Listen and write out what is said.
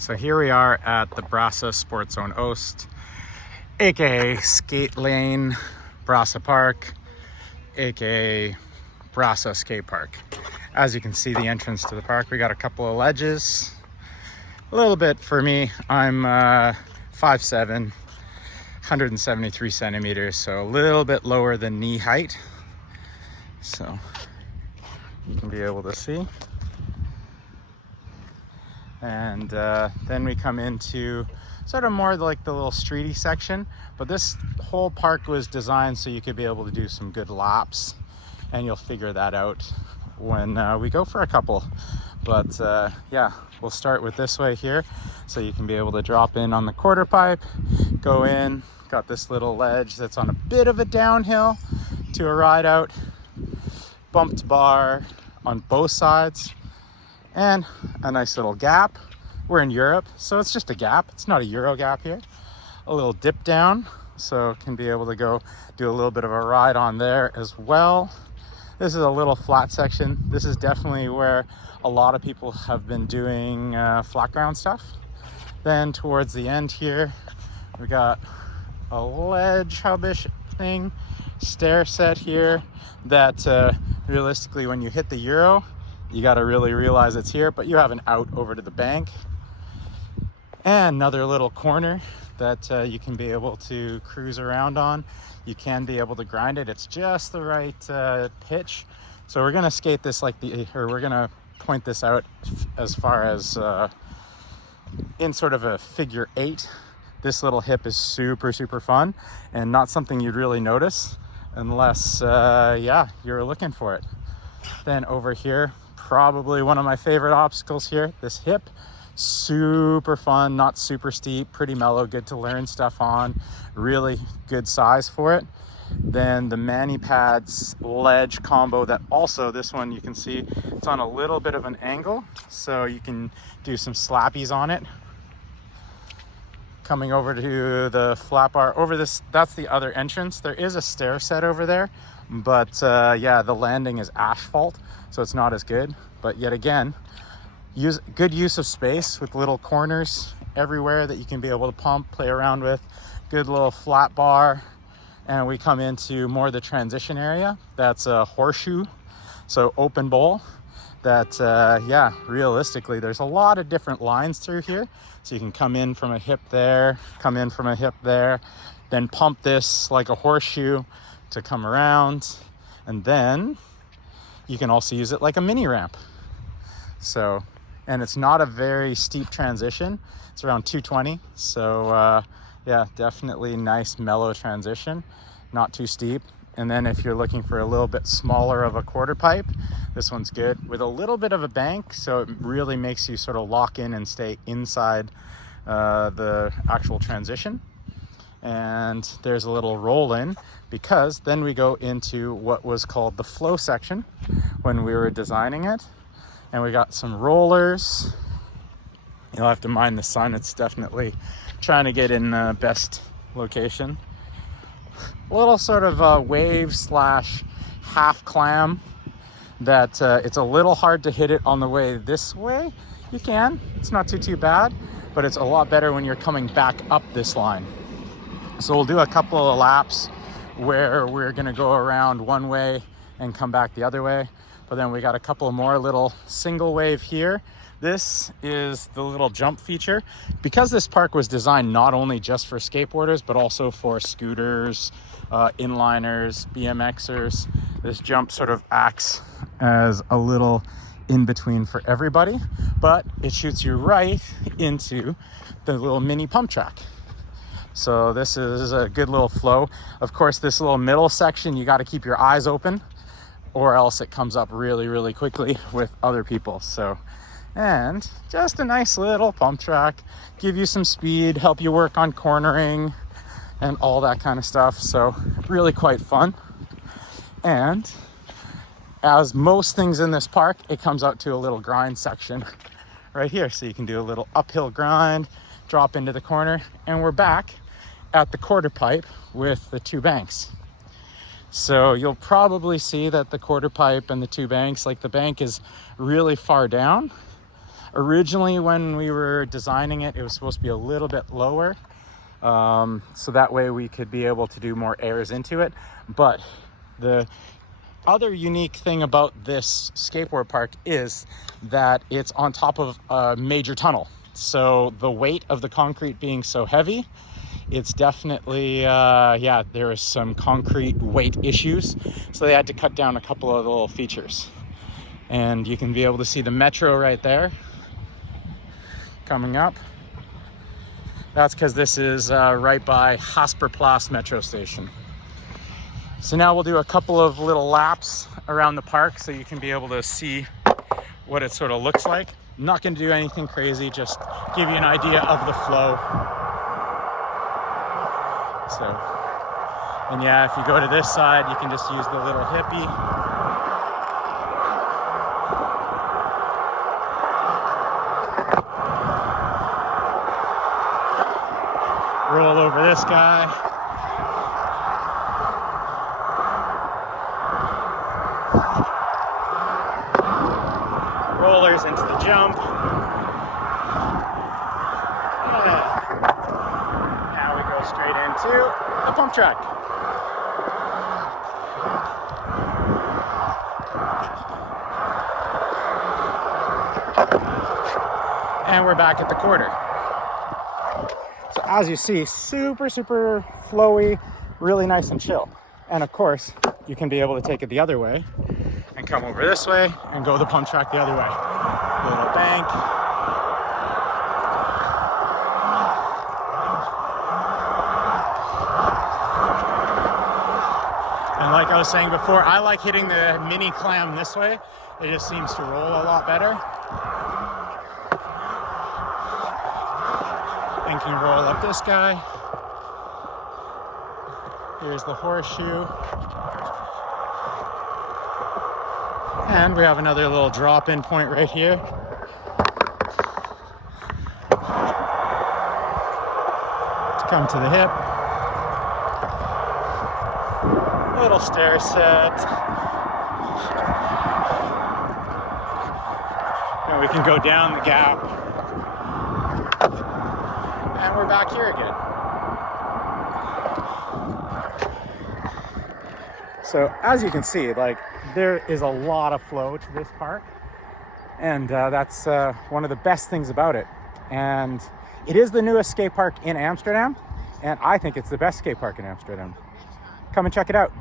So here we are at the Brasa Sports Zone Oost, aka Skate Lane, Brasa Park, aka Brasa Skate Park. As you can see, the entrance to the park, we got a couple of ledges. A little bit for me, I'm 5'7", 173 centimeters, so a little bit lower than knee height. So you can be able to see. And then we come into sort of more like the little streety section, but this whole park was designed so you could be able to do some good laps, and you'll figure that out when we go for a couple. But yeah, we'll start with this way here, so you can be able to drop in on the quarter pipe, go in, got this little ledge that's on a bit of a downhill to a ride out, bumped bar on both sides, and a nice little gap. We're in Europe, so it's just a gap. It's not a Euro gap here. A little dip down, so can be able to go do a little bit of a ride on there as well. This is a little flat section. This is definitely where a lot of people have been doing flat ground stuff. Then towards the end here, we got a ledge hubish thing, stair set here that realistically when you hit the Euro, you got to really realize it's here, but you have an out over to the bank. And another little corner that you can be able to cruise around on. You can be able to grind it. It's just the right pitch. So we're gonna skate this we're gonna point this out as far as in sort of a figure 8. This little hip is super fun and not something you'd really notice unless yeah, you're looking for it. Then over here, probably one of my favorite obstacles here, this hip. Super fun, not super steep, pretty mellow, good to learn stuff on, really good size for it. Then the mani pads ledge combo, that also, this one you can see it's on a little bit of an angle, so you can do some slappies on it. Coming over to the flat bar over this, that's the other entrance. There is a stair set over there, but yeah, the landing is asphalt, so it's not as good. But yet again, good use of space with little corners everywhere that you can be able to pump, play around with. Good little flat bar. And we come into more of the transition area. That's a horseshoe, so open bowl. That yeah, realistically, there's a lot of different lines through here. So you can come in from a hip there, come in from a hip there, then pump this like a horseshoe to come around. And then you can also use it like a mini ramp. So, and it's not a very steep transition. It's around 220. So yeah, definitely nice mellow transition, not too steep. And then if you're looking for a little bit smaller of a quarter pipe, this one's good with a little bit of a bank. So it really makes you sort of lock in and stay inside the actual transition. And there's a little roll in, because then we go into what was called the flow section when we were designing it. And we got some rollers. You'll have to mind the sun. It's definitely trying to get in the best location. A little sort of wave / half clam that it's a little hard to hit it on the way this way. You can, it's not too bad, but it's a lot better when you're coming back up this line. So we'll do a couple of laps where we're gonna go around one way and come back the other way. But then we got a couple more little single wave here. This is the little jump feature. Because this park was designed not only just for skateboarders, but also for scooters, inliners, BMXers, this jump sort of acts as a little in between for everybody, but it shoots you right into the little mini pump track. So this is a good little flow. Of course, this little middle section, you got to keep your eyes open, or else it comes up really quickly with other people. So, and just a nice little pump track, give you some speed, help you work on cornering and all that kind of stuff. So really quite fun. And as most things in this park, it comes out to a little grind section right here. So you can do a little uphill grind, drop into the corner, and we're back at the quarter pipe with the 2 banks. So you'll probably see that the quarter pipe and the 2 banks, like the bank is really far down. Originally, when we were designing it, it was supposed to be a little bit lower. So that way we could be able to do more airs into it. But the other unique thing about this skateboard park is that it's on top of a major tunnel. So the weight of the concrete being so heavy, it's definitely, yeah, there is some concrete weight issues. So they had to cut down a couple of little features. And you can be able to see the metro right there coming up. That's because this is right by Hasperplas metro station. So now we'll do a couple of little laps around the park so you can be able to see what it sort of looks like. I'm not going to do anything crazy, just give you an idea of the flow. So, and yeah, if you go to this side, you can just use the little hippie. Roll over this guy. Rollers into the jump. Yeah. Now we go straight into the pump track. And we're back at the quarter. So as you see, super flowy, really nice and chill. And of course, you can be able to take it the other way and come over this way and go the pump track the other way. Little bank. And like I was saying before, I like hitting the mini clam this way. It just seems to roll a lot better. And can roll up this guy. Here's the horseshoe. And we have another little drop-in point right here. To come to the hip. Little stair set. And we can go down the gap. And we're back here again. So as you can see, like, there is a lot of flow to this park, and that's one of the best things about it. And it is the newest skate park in Amsterdam, and I think it's the best skate park in Amsterdam. Come and check it out.